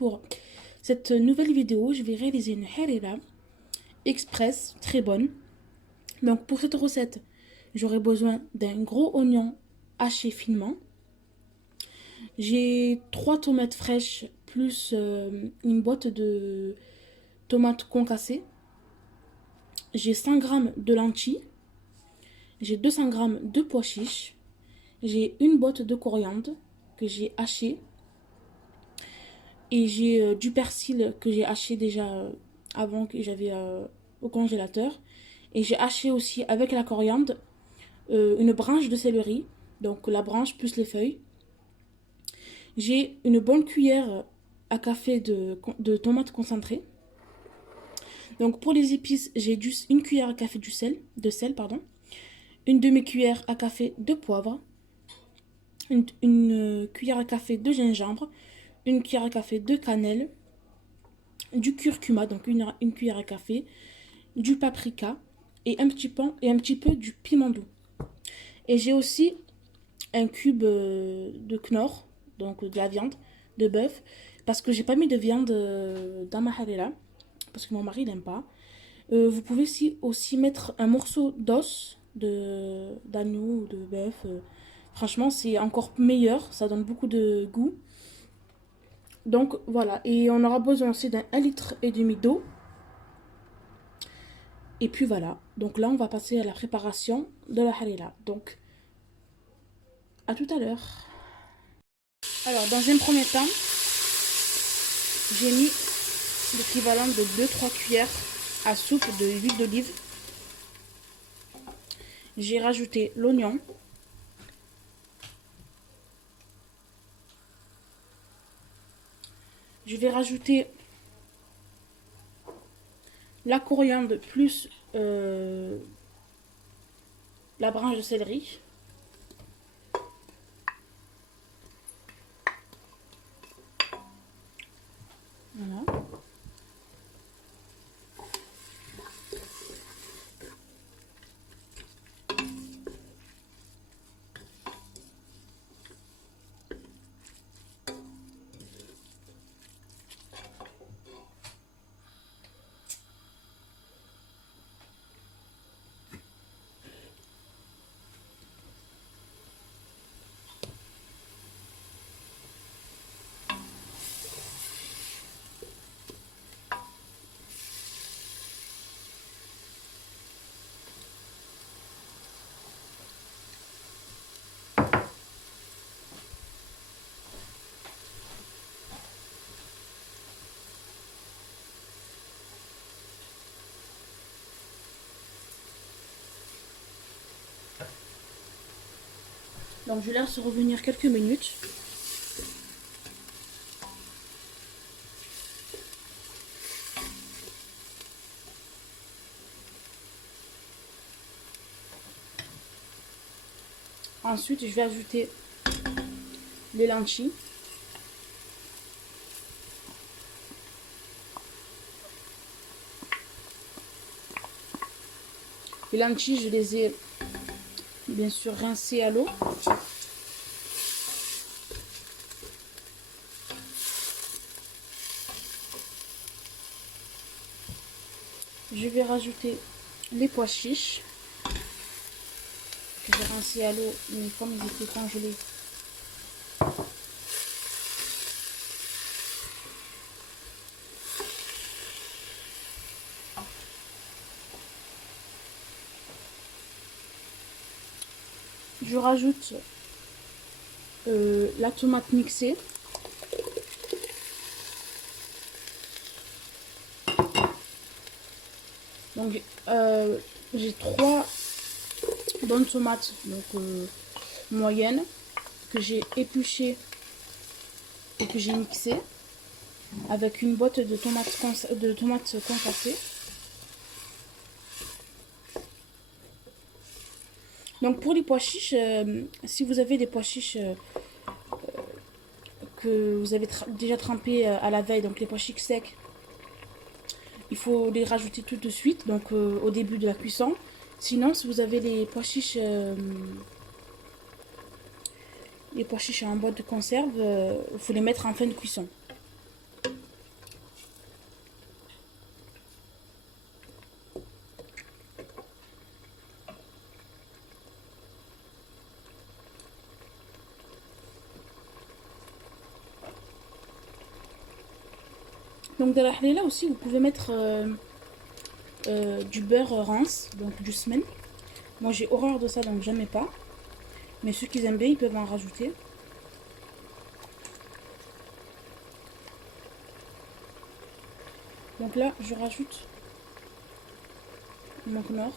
pour cette nouvelle vidéo. Je vais réaliser une harira express, très bonne. Donc pour cette recette, j'aurai besoin d'un gros oignon haché finement. J'ai 3 tomates fraîches plus une boîte de tomates concassées. J'ai 100 g de lentilles. J'ai 200 g de pois chiches. J'ai une boîte de coriandre que j'ai haché. Et j'ai du persil que j'ai haché déjà avant, que j'avais au congélateur. Et j'ai haché aussi avec la coriandre une branche de céleri. Donc la branche plus les feuilles. J'ai une bonne cuillère à café de tomates concentrées. Donc pour les épices, j'ai une cuillère à café de sel, pardon. Une demi-cuillère à café de poivre. Une cuillère à café de gingembre. Une cuillère à café de cannelle. Du curcuma, donc une cuillère à café. Du paprika. Et un petit peu du piment doux. Et j'ai aussi un cube de knorr, donc de la viande de bœuf, parce que j'ai pas mis de viande dans ma harira, parce que mon mari n'aime pas. Vous pouvez aussi mettre un morceau d'os d'agneau ou de bœuf. Franchement, c'est encore meilleur, ça donne beaucoup de goût. Donc voilà, et on aura besoin aussi d'un 1,5 litre d'eau. Et puis voilà, donc là on va passer à la préparation de la harira. Donc à tout à l'heure. Alors dans un premier temps, j'ai mis l'équivalent de 2-3 cuillères à soupe d'huile d'olive. J'ai rajouté l'oignon. Je vais rajouter la coriandre plus la branche de céleri. Voilà. Donc je laisse revenir quelques minutes. Ensuite, je vais ajouter les lentilles. Les lentilles, je les ai bien sûr rincées à l'eau. Je vais rajouter les pois chiches que j'ai rincés à l'eau, mais comme ils étaient congelés, je rajoute la tomate mixée. Donc j'ai 3 bonnes tomates, donc moyennes, que j'ai épluchées et que j'ai mixées avec une boîte de tomates concassées. Donc pour les pois chiches, si vous avez des pois chiches que vous avez déjà trempés à la veille, donc les pois chiches secs, il faut les rajouter tout de suite, donc au début de la cuisson. Sinon, si vous avez les pois chiches en boîte de conserve, il faut les mettre en fin de cuisson. Donc dans la halala aussi, vous pouvez mettre du beurre rance, donc du semen. Moi j'ai horreur de ça, donc j'aime pas. Mais ceux qui aiment bien, ils peuvent en rajouter. Donc là, je rajoute mon knorr.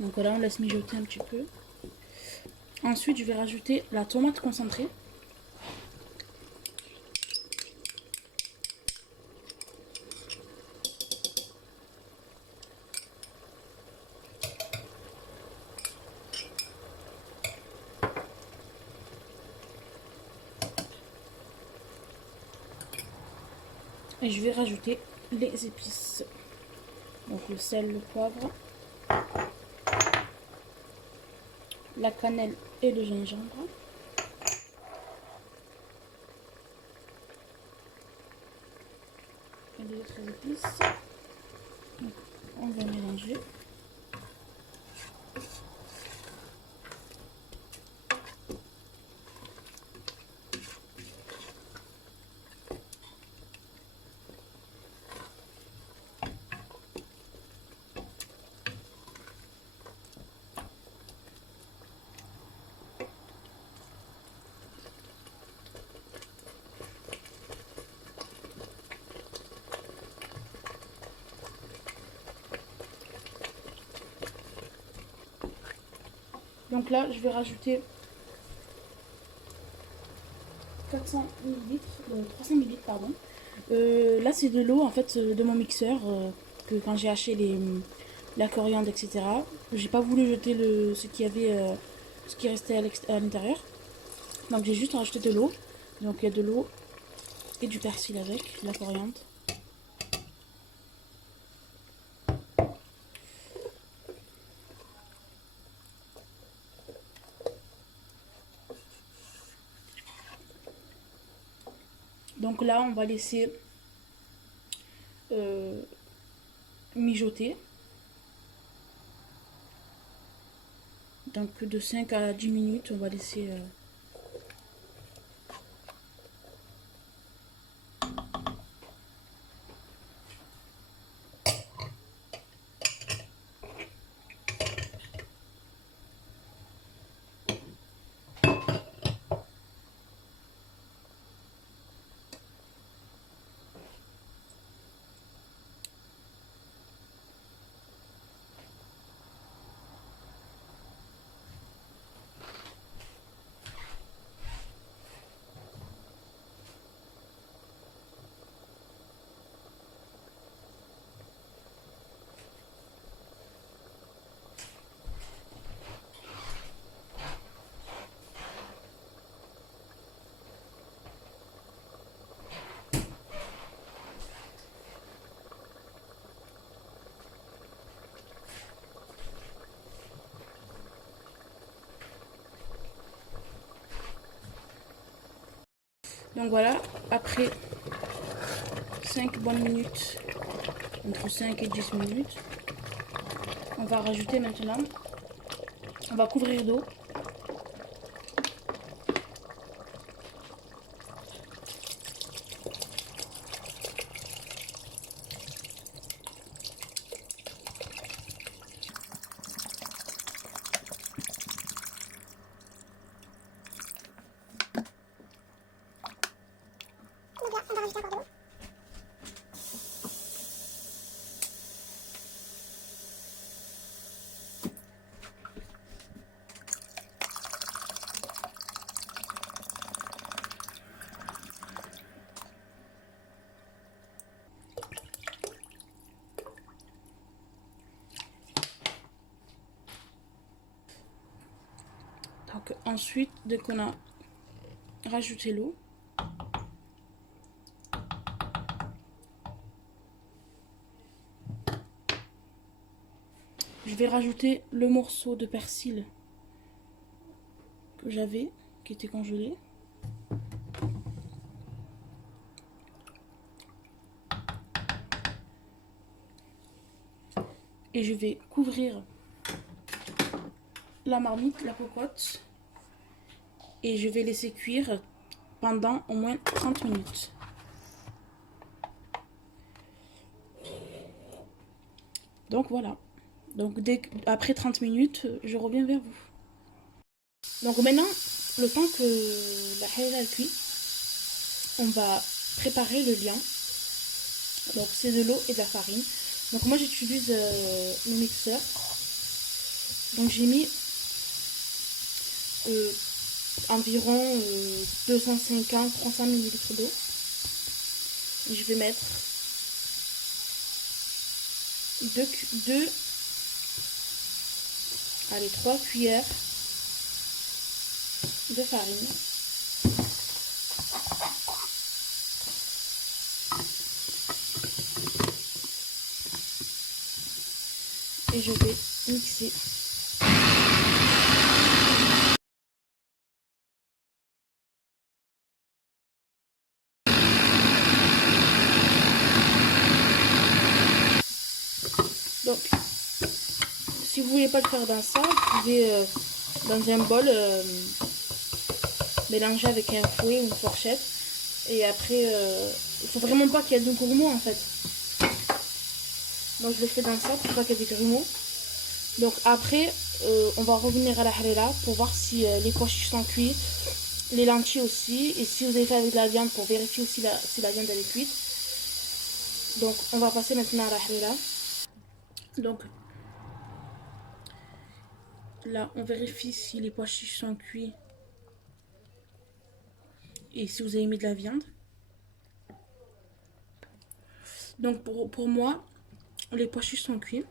Donc là, on laisse mijoter un petit peu. Ensuite, je vais rajouter la tomate concentrée. Et je vais rajouter les épices. Donc le sel, le poivre, la cannelle et le gingembre. Et les autres épices. Donc, on va mélanger. Donc là, je vais rajouter 400 ml, 300 ml, pardon. Là, c'est de l'eau en fait de mon mixeur que quand j'ai haché la coriandre, etc. J'ai pas voulu jeter ce qui avait, ce qui restait à l'intérieur. Donc j'ai juste rajouté de l'eau. Donc il y a de l'eau et du persil avec la coriandre. Donc là, on va laisser mijoter. Donc de 5 à 10 minutes, on va laisser... Donc voilà, après 5 bonnes minutes, entre 5 et 10 minutes, on va rajouter maintenant, on va couvrir d'eau. Ensuite, dès qu'on a rajouté l'eau, je vais rajouter le morceau de persil que j'avais, qui était congelé. Et je vais couvrir la marmite, la cocotte. Et je vais laisser cuire pendant au moins 30 minutes. Donc voilà. Donc après 30 minutes, je reviens vers vous. Donc maintenant, le temps que la halal cuit, on va préparer le lien. Donc c'est de l'eau et de la farine. Donc moi j'utilise le mixeur. Donc j'ai mis environ 250-300 ml d'eau. Je vais mettre allez, 3 cuillères de farine. Et je vais mixer. Donc, si vous voulez pas le faire dans ça, vous pouvez dans un bol mélanger avec un fouet ou une fourchette. Et après, il faut vraiment pas qu'il y ait de grumeaux en fait. Moi je le fais dans ça pour pas qu'il y ait des grumeaux. Donc après, on va revenir à la harira pour voir si les pois chiches sont cuits, les lentilles aussi. Et si vous avez fait avec de la viande pour vérifier aussi si la viande elle est cuite. Donc on va passer maintenant à la harira. Donc là, on vérifie si les pois chiches sont cuits et si vous avez mis de la viande. Donc pour moi, les pois chiches sont cuits.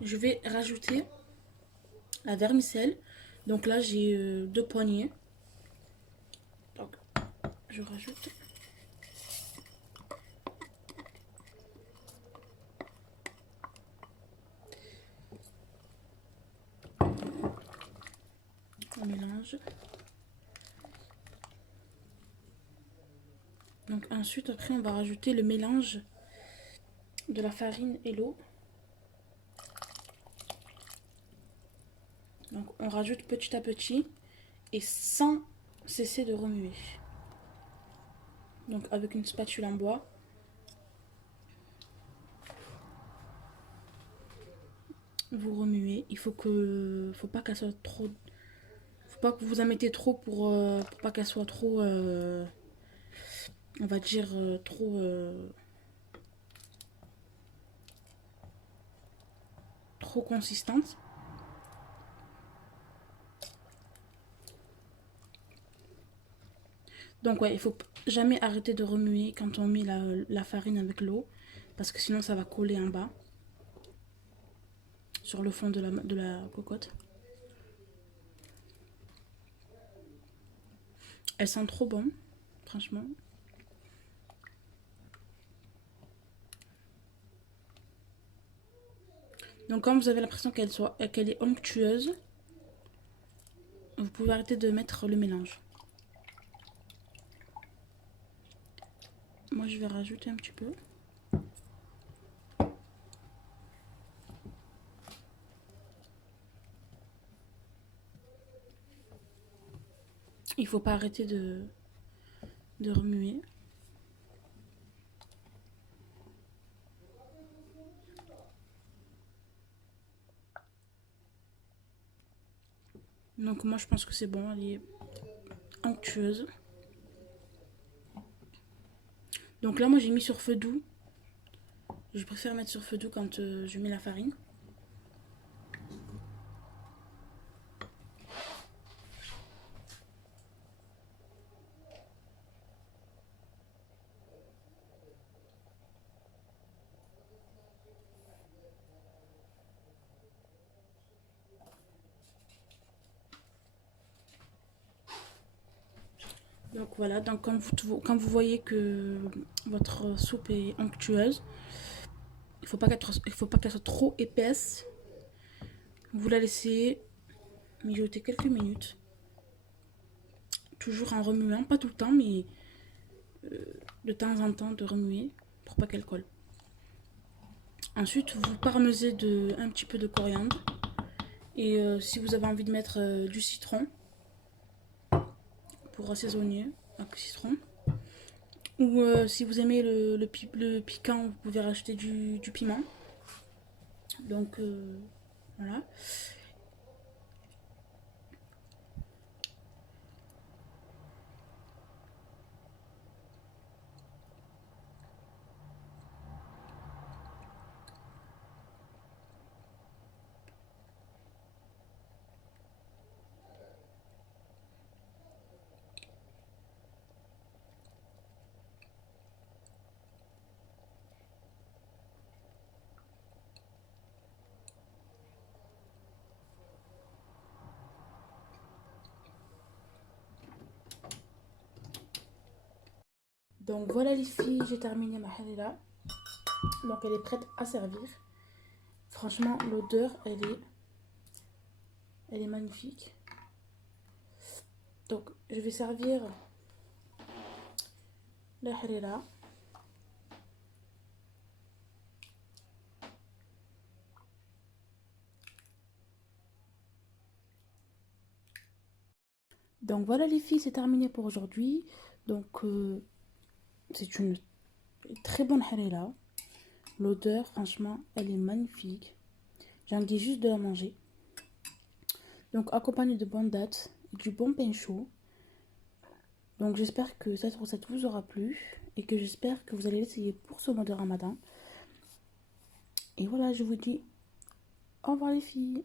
Je vais rajouter la vermicelle. Donc là, j'ai 2 poignées. Donc je rajoute. On mélange. Donc ensuite, après, on va rajouter le mélange de la farine et l'eau. Donc on rajoute petit à petit et sans cesser de remuer. Donc avec une spatule en bois. Vous remuez. Faut pas qu'elle soit trop. Faut pas que vous en mettez trop pour pas qu'elle soit trop. On va dire trop consistante. Donc ouais, il faut jamais arrêter de remuer quand on met la farine avec l'eau, parce que sinon ça va coller en bas sur le fond de la cocotte. Elles sentent trop bon, franchement. Donc quand vous avez l'impression qu'elle est onctueuse, vous pouvez arrêter de mettre le mélange. Moi je vais rajouter un petit peu. Il faut pas arrêter de remuer. Donc moi je pense que c'est bon, elle est onctueuse. Donc là moi j'ai mis sur feu doux. Je préfère mettre sur feu doux quand je mets la farine. Donc voilà, donc quand vous voyez que votre soupe est onctueuse, il faut pas qu'elle soit trop épaisse. Vous la laissez mijoter quelques minutes, toujours en remuant, pas tout le temps, mais de temps en temps de remuer pour pas qu'elle colle. Ensuite, vous parmesez un petit peu de coriandre. Et si vous avez envie de mettre du citron pour assaisonner avec citron. Ou si vous aimez le piquant, vous pouvez rajouter du piment. Donc voilà. Donc voilà les filles, j'ai terminé ma harira. Donc elle est prête à servir. Franchement, l'odeur, elle est magnifique. Donc je vais servir la harira. Donc voilà les filles, c'est terminé pour aujourd'hui. Donc c'est une très bonne harira. L'odeur, franchement, elle est magnifique. J'ai envie juste de la manger. Donc accompagné de bonnes dattes et du bon pain chaud. Donc j'espère que cette recette vous aura plu et que j'espère que vous allez l'essayer pour ce mois de Ramadan. Et voilà, je vous dis au revoir les filles.